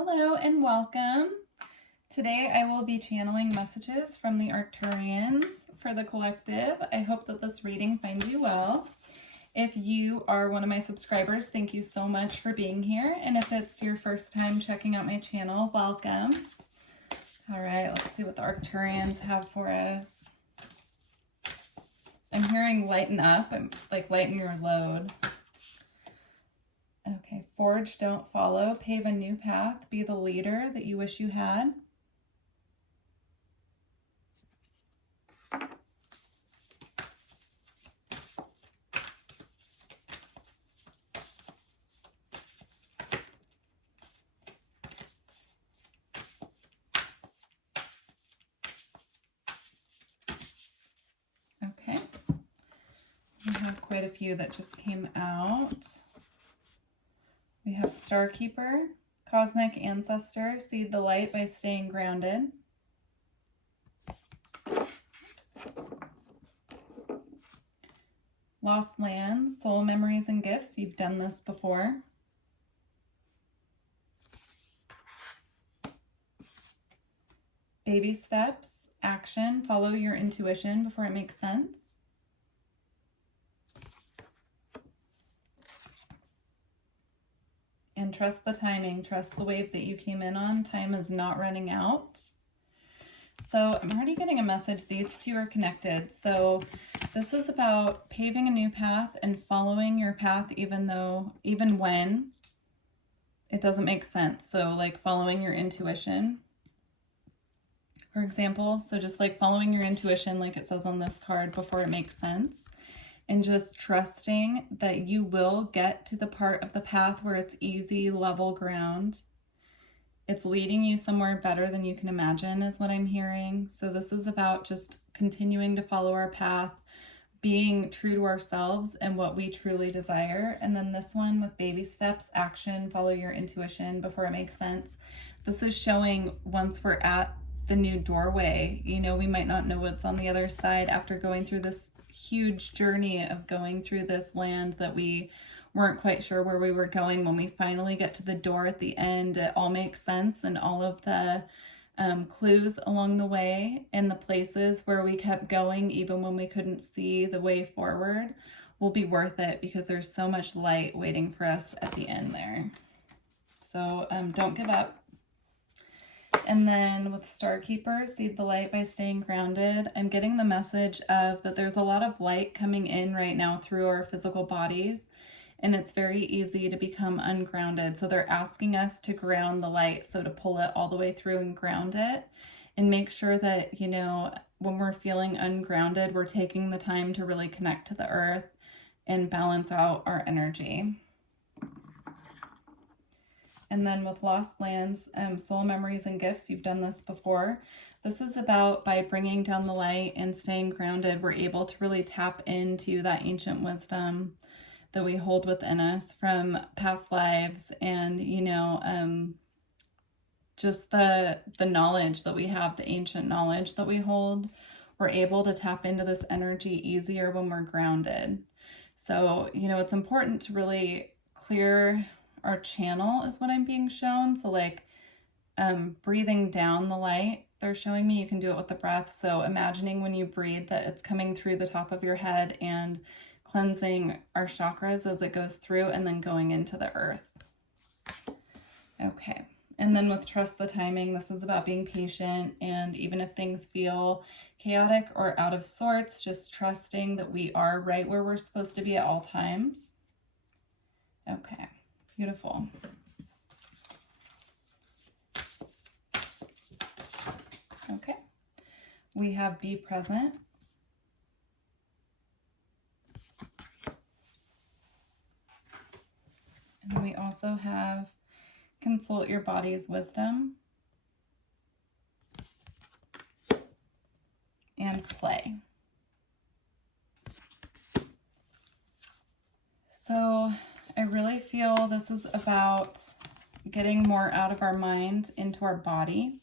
Hello and welcome. Today I will be channeling messages from the Arcturians for the collective. I hope that this reading finds you well. If you are one of my subscribers, thank you so much for being here. And if it's your first time checking out my channel, welcome. All right, let's see what the Arcturians have for us. I'm hearing lighten up. I'm like lighten your load. Okay, forge, don't follow, pave a new path, be the leader that you wish you had. Okay, we have quite a few that just came out. We have Starkeeper, Cosmic Ancestor, seed the light by staying grounded. Oops. Lost Lands, Soul Memories and Gifts, you've done this before. Baby Steps, Action, follow your intuition before it makes sense. And trust the timing, trust the wave that you came in on. Time is not running out. So I'm already getting a message. These two are connected. So this is about paving a new path and following your path even when it doesn't make sense. So like following your intuition, for example. So just like following your intuition, like it says on this card, before it makes sense. And just trusting that you will get to the part of the path where it's easy, level ground. It's leading you somewhere better than you can imagine is what I'm hearing. So this is about just continuing to follow our path, being true to ourselves and what we truly desire. And then this one with baby steps, action, follow your intuition before it makes sense. This is showing once we're at the new doorway, you know, we might not know what's on the other side after going through this huge journey of going through this land that we weren't quite sure where we were going. When we finally get to the door at the end, it all makes sense, and all of the clues along the way and the places where we kept going even when we couldn't see the way forward will be worth it, because there's so much light waiting for us at the end there. So don't give up. And then with Starkeeper, seed the light by staying grounded. I'm getting the message of that there's a lot of light coming in right now through our physical bodies, and it's very easy to become ungrounded. So they're asking us to ground the light, so to pull it all the way through and ground it, and make sure that, you know, when we're feeling ungrounded, we're taking the time to really connect to the earth and balance out our energy. And then with Lost Lands, Soul Memories and Gifts, you've done this before. This is about, by bringing down the light and staying grounded, we're able to really tap into that ancient wisdom that we hold within us from past lives, and, you know, just the knowledge that we have, the ancient knowledge that we hold. We're able to tap into this energy easier when we're grounded. So, you know, it's important to really clear our channel is what I'm being shown. So like breathing down the light, they're showing me you can do it with the breath. So imagining when you breathe that it's coming through the top of your head and cleansing our chakras as it goes through and then going into the earth. Okay. And then with trust the timing, this is about being patient, and even if things feel chaotic or out of sorts, just trusting that we are right where we're supposed to be at all times. Okay. Beautiful. Okay, we have be present. And we also have consult your body's wisdom and play. So I really feel this is about getting more out of our mind into our body.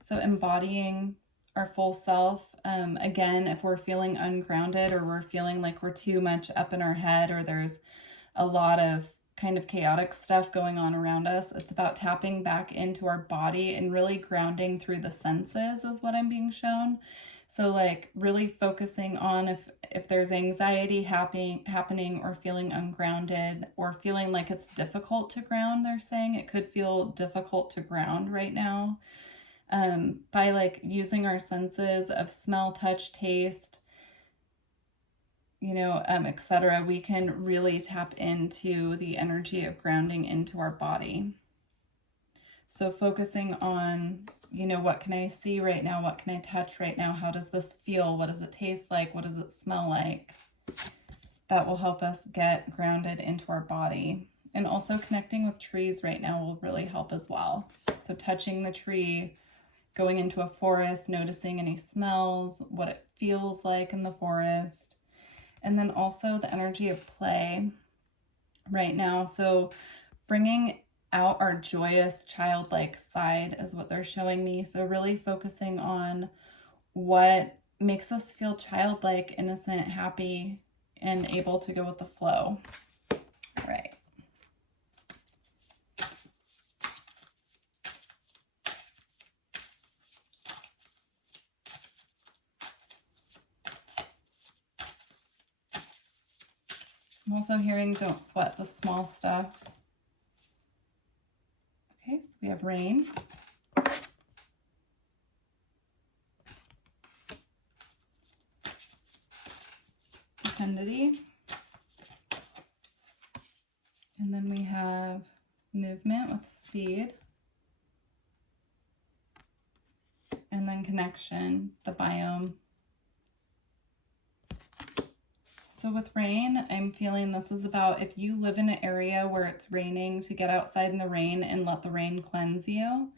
So embodying our full self. Again, if we're feeling ungrounded or we're feeling like we're too much up in our head, or there's a lot of kind of chaotic stuff going on around us. It's about tapping back into our body and really grounding through the senses is what I'm being shown. So like really focusing on if there's anxiety happening or feeling ungrounded or feeling like it's difficult to ground, they're saying it could feel difficult to ground right now. By like using our senses of smell, touch, taste, etc., we can really tap into the energy of grounding into our body. So focusing on, what can I see right now? What can I touch right now? How does this feel? What does it taste like? What does it smell like? That will help us get grounded into our body. And also connecting with trees right now will really help as well. So touching the tree, going into a forest, noticing any smells, what it feels like in the forest. And then also the energy of play right now. So bringing out our joyous childlike side is what they're showing me. So really focusing on what makes us feel childlike, innocent, happy, and able to go with the flow. All right. I'm also hearing don't sweat the small stuff. Okay, so we have rain. Fecundity. And then we have movement with speed. And then connection, the biome. So with rain, I'm feeling this is about if you live in an area where it's raining, to get outside in the rain and let the rain cleanse you.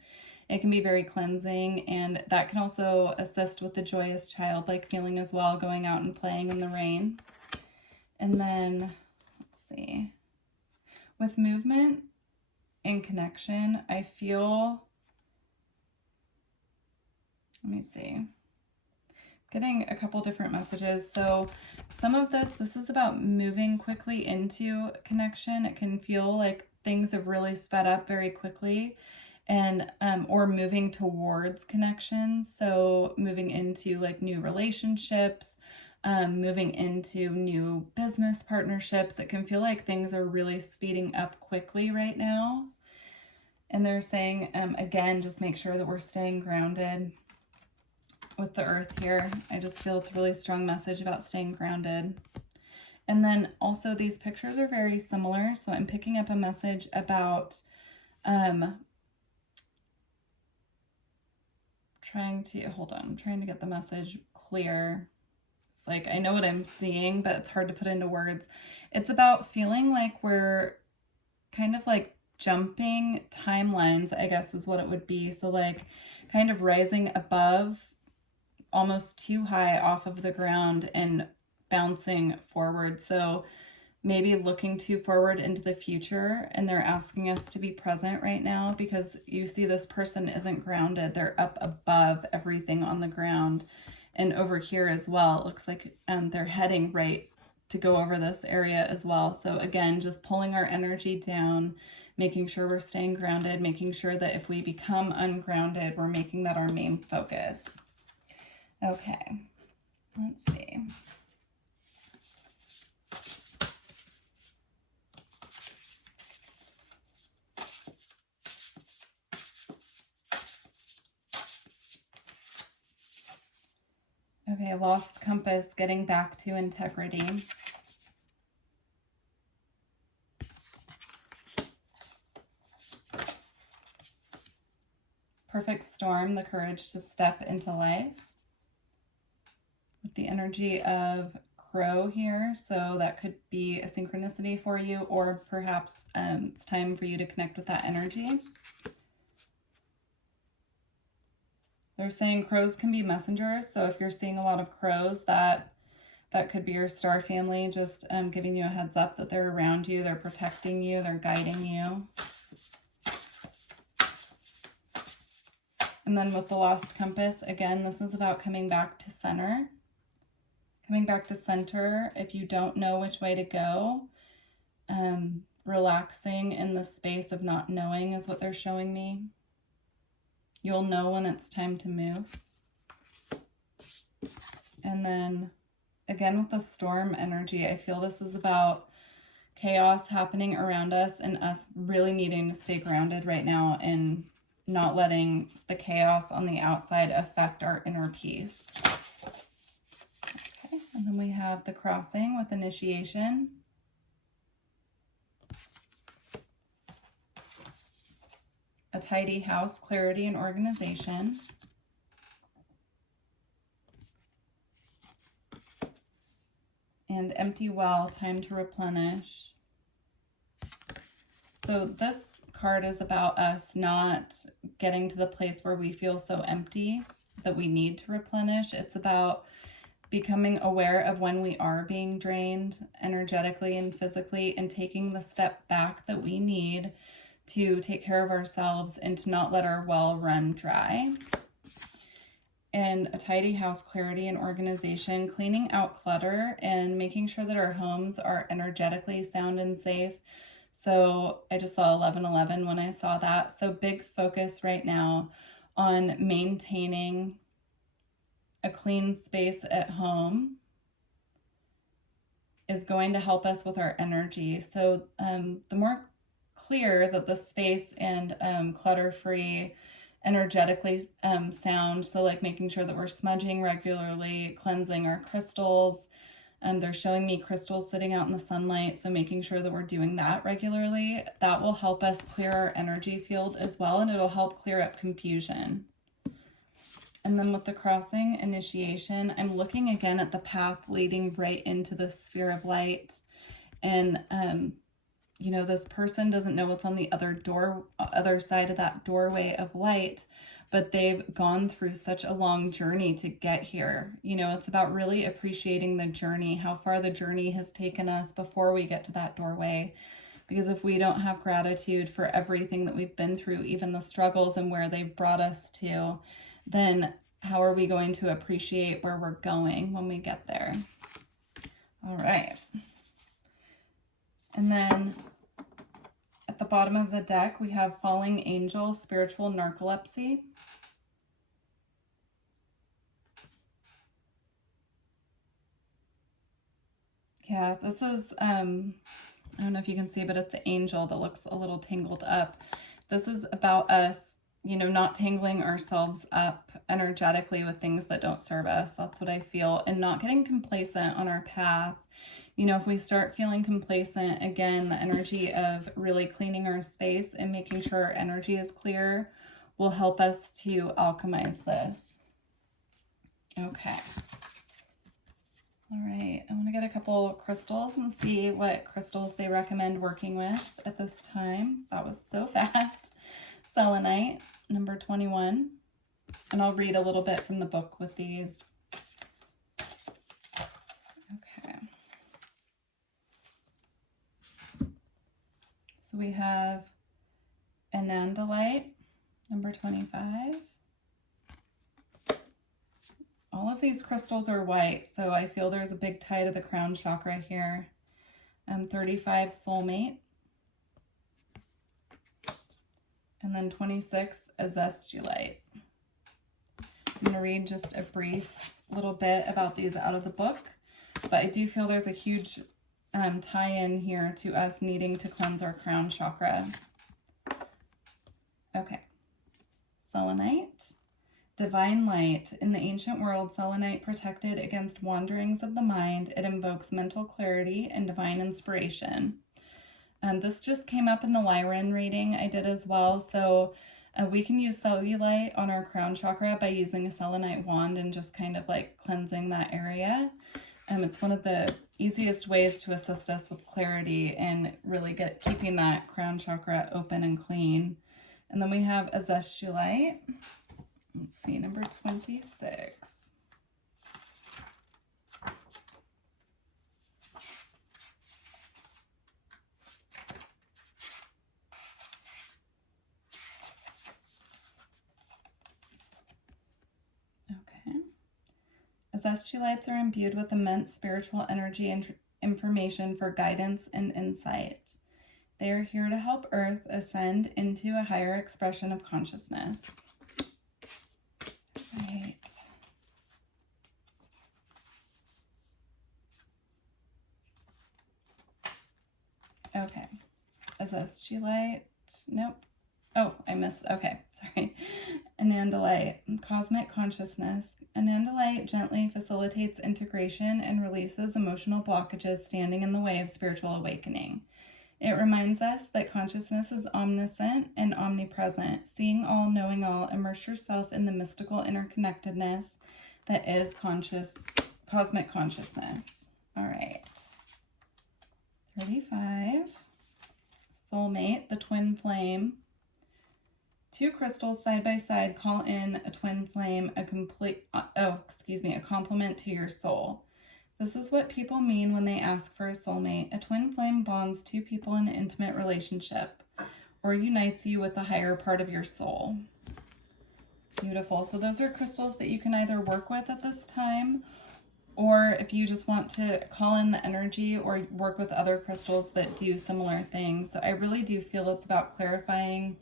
It can be very cleansing, and that can also assist with the joyous childlike feeling as well, going out and playing in the rain. And then, let's see, with movement and connection, I feel, let me see, getting a couple different messages. So some of this is about moving quickly into connection. It can feel like things have really sped up very quickly, and or moving towards connections. So moving into like new relationships, moving into new business partnerships. It can feel like things are really speeding up quickly right now. And they're saying, again, just make sure that we're staying grounded with the earth here. I just feel it's a really strong message about staying grounded. And then also these pictures are very similar. So I'm picking up a message about I'm trying to get the message clear. It's like, I know what I'm seeing, but it's hard to put into words. It's about feeling like we're kind of like jumping timelines, I guess is what it would be. So like kind of rising above, almost too high off of the ground and bouncing forward. So maybe looking too forward into the future, and they're asking us to be present right now because you see this person isn't grounded. They're up above everything on the ground. And over here as well, it looks like they're heading right to go over this area as well. So again, just pulling our energy down, making sure we're staying grounded, making sure that if we become ungrounded, we're making that our main focus. Okay, let's see. Okay, lost compass, getting back to integrity. Perfect storm, the courage to step into life. With the energy of crow here, so that could be a synchronicity for you, or perhaps it's time for you to connect with that energy. They're saying crows can be messengers, so if you're seeing a lot of crows, that could be your star family, just giving you a heads up that they're around you, they're protecting you, they're guiding you. And then with the lost compass, again, this is about coming back to center. Coming back to center if you don't know which way to go. relaxing in the space of not knowing is what they're showing me. You'll know when it's time to move. And then again with the storm energy, I feel this is about chaos happening around us and us really needing to stay grounded right now and not letting the chaos on the outside affect our inner peace. Okay, and then we have the crossing with initiation. A tidy house, clarity and organization. And empty well, time to replenish. So this card is about us not getting to the place where we feel so empty that we need to replenish. It's about becoming aware of when we are being drained energetically and physically and taking the step back that we need to take care of ourselves and to not let our well run dry. And a tidy house, clarity and organization, cleaning out clutter and making sure that our homes are energetically sound and safe. So I just saw 1111 when I saw that. So big focus right now on maintaining a clean space at home is going to help us with our energy. So the more clear that the space and clutter-free, energetically sound, so like making sure that we're smudging regularly, cleansing our crystals. They're showing me crystals sitting out in the sunlight, so making sure that we're doing that regularly. That will help us clear our energy field as well, and it'll help clear up confusion. And then with the crossing initiation, I'm looking again at the path leading right into the sphere of light. And, you know, this person doesn't know what's on the other side of that doorway of light, but they've gone through such a long journey to get here. You know, it's about really appreciating the journey, how far the journey has taken us before we get to that doorway. Because if we don't have gratitude for everything that we've been through, even the struggles and where they've brought us to, then how are we going to appreciate where we're going when we get there? All right. And then at the bottom of the deck, we have Falling Angel, Spiritual Narcolepsy. Yeah, this is, I don't know if you can see, but it's the angel that looks a little tangled up. This is about us, you know, not tangling ourselves up energetically with things that don't serve us. That's what I feel. And not getting complacent on our path. You know, if we start feeling complacent, again, the energy of really cleaning our space and making sure our energy is clear will help us to alchemize this. Okay. All right, I want to get a couple crystals and see what crystals they recommend working with at this time. That was so fast. Selenite, number 21. And I'll read a little bit from the book with these. Okay. So we have Anandalite, number 25. All of these crystals are white, so I feel there's a big tie to the crown chakra here. 35, Soulmate. And then 26, Azestulite. I'm going to read just a brief little bit about these out of the book, but I do feel there's a huge tie-in here to us needing to cleanse our crown chakra. Okay. Selenite. Divine light. In the ancient world, selenite protected against wanderings of the mind. It invokes mental clarity and divine inspiration. This just came up in the Lyran reading I did as well. So we can use cellulite on our crown chakra by using a selenite wand and just kind of like cleansing that area. It's one of the easiest ways to assist us with clarity and really keeping that crown chakra open and clean. And then we have Azestulite. Let's see, number 26. Okay. Azestulites are imbued with immense spiritual energy and information for guidance and insight. They are here to help Earth ascend into a higher expression of consciousness. Right. Okay. Is this G-Light? Nope. Oh, I missed. Okay, sorry. Anandalite, cosmic consciousness. Anandalite gently facilitates integration and releases emotional blockages standing in the way of spiritual awakening. It reminds us that consciousness is omniscient and omnipresent. Seeing all, knowing all, immerse yourself in the mystical interconnectedness that is cosmic consciousness. All right. 35. Soulmate, the twin flame. Two crystals side by side call in a twin flame, a complement to your soul. This is what people mean when they ask for a soulmate. A twin flame bonds two people in an intimate relationship or unites you with the higher part of your soul. Beautiful. So those are crystals that you can either work with at this time, or if you just want to call in the energy or work with other crystals that do similar things. So I really do feel it's about clarifying,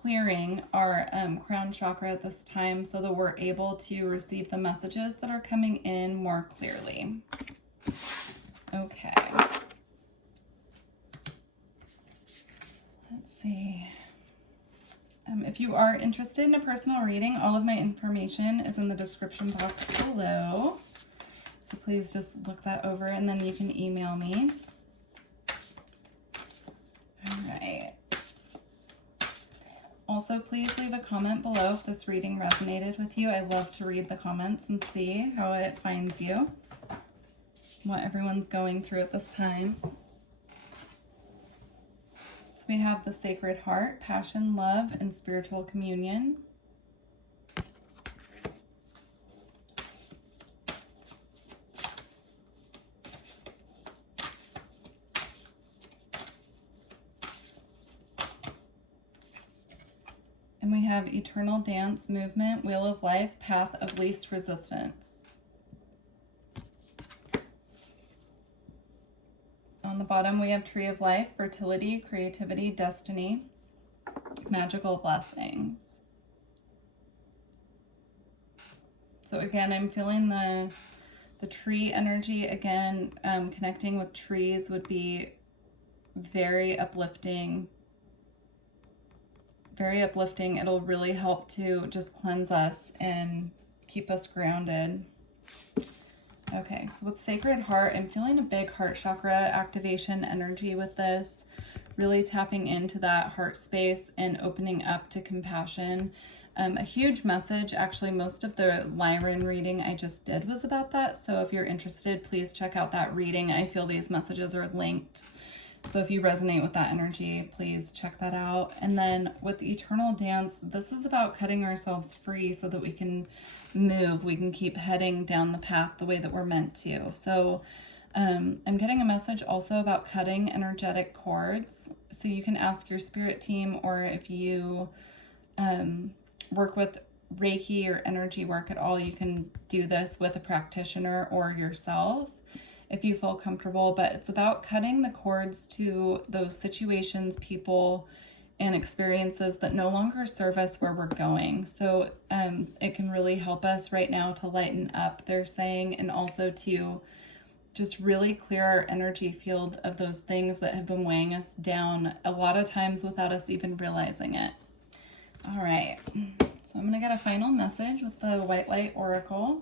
clearing our crown chakra at this time so that we're able to receive the messages that are coming in more clearly. Okay. Let's see. If you are interested in a personal reading, all of my information is in the description box below. So please just look that over and then you can email me. All right. Also, please leave a comment below if this reading resonated with you. I love to read the comments and see how it finds you, what everyone's going through at this time. So we have the Sacred Heart, passion, love, and spiritual communion. And we have Eternal Dance, Movement, Wheel of Life, Path of Least Resistance. On the bottom, we have Tree of Life, Fertility, Creativity, Destiny, Magical Blessings. So again, I'm feeling the tree energy. Again, connecting with trees would be very uplifting. Very uplifting. It'll really help to just cleanse us and keep us grounded. Okay, so with Sacred Heart, I'm feeling a big heart chakra activation energy with this. Really tapping into that heart space and opening up to compassion. A huge message. Actually, most of the Lyran reading I just did was about that. So if you're interested, please check out that reading. I feel these messages are linked. So if you resonate with that energy, please check that out. And then with Eternal Dance, this is about cutting ourselves free so that we can move. We can keep heading down the path the way that we're meant to. So I'm getting a message also about cutting energetic cords. So you can ask your spirit team, or if you work with Reiki or energy work at all, you can do this with a practitioner or yourself if you feel comfortable. But it's about cutting the cords to those situations, people, and experiences that no longer serve us where we're going. So it can really help us right now to lighten up, they're saying, and also to just really clear our energy field of those things that have been weighing us down a lot of times without us even realizing it. All right, so I'm going to get a final message with the White Light Oracle.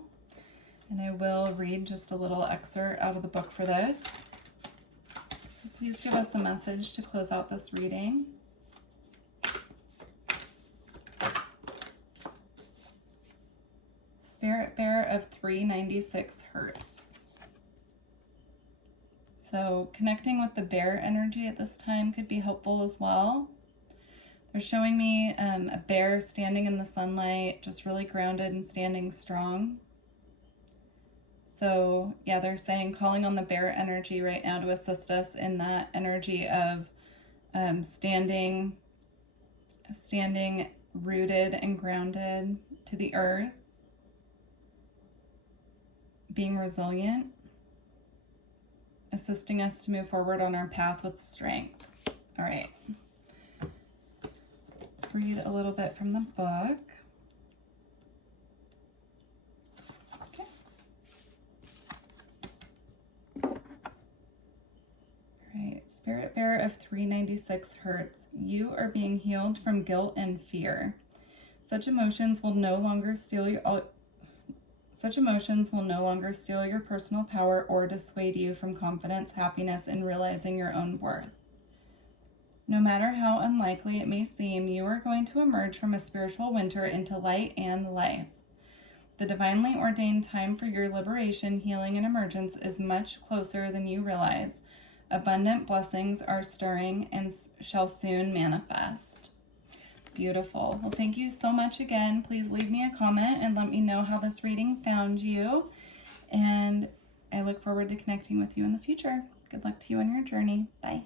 And I will read just a little excerpt out of the book for this. So please give us a message to close out this reading. Spirit Bear of 396 Hertz. So connecting with the bear energy at this time could be helpful as well. They're showing me a bear standing in the sunlight, just really grounded and standing strong. So yeah, they're saying calling on the bear energy right now to assist us in that energy of standing rooted and grounded to the earth, being resilient. assisting us to move forward on our path with strength. All right. Let's read a little bit from the book. Okay. All right. Spirit Bearer of 396 Hertz, you are being healed from guilt and fear. Such emotions will no longer steal your personal power or dissuade you from confidence, happiness, and realizing your own worth. No matter how unlikely it may seem, you are going to emerge from a spiritual winter into light and life. The divinely ordained time for your liberation, healing, and emergence is much closer than you realize. Abundant blessings are stirring and shall soon manifest. Beautiful. Well, thank you so much again. Please leave me a comment and let me know how this reading found you. And I look forward to connecting with you in the future. Good luck to you on your journey. Bye.